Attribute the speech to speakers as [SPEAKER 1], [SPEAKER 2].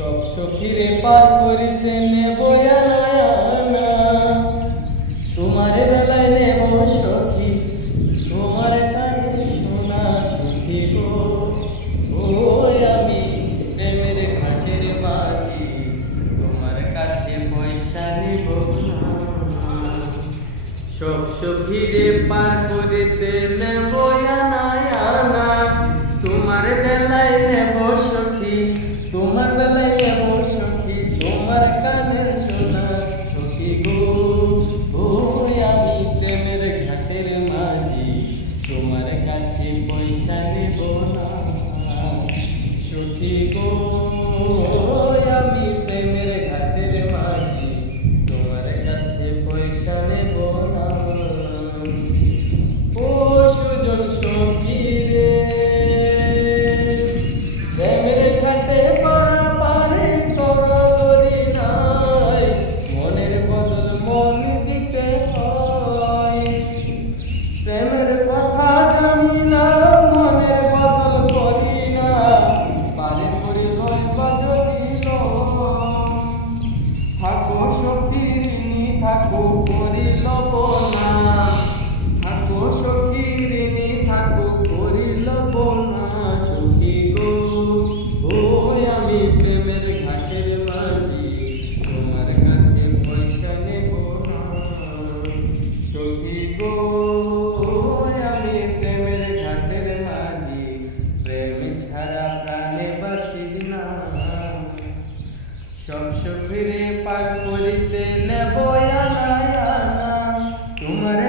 [SPEAKER 1] সব সখীরে পার করিতে নেব আনা তোমার বেলায় নেব সখী, তোমার কানে শোনা সখী গো। আমি প্রেমের ঘাটের মাঝি, তোমার কাছে পয়সা নিব না। সব সখীরে পার করিতে আমি প্রেমের থাকো করিল না থাকো সখী ঋণী, থাকো করিল না সখী গো ও আমি প্রেমের ঘাটের মাঝি। তোমার কাছে পয়সা নেব না। সখী গো সুখরে পার করিতে নেব আনা আনা তোমার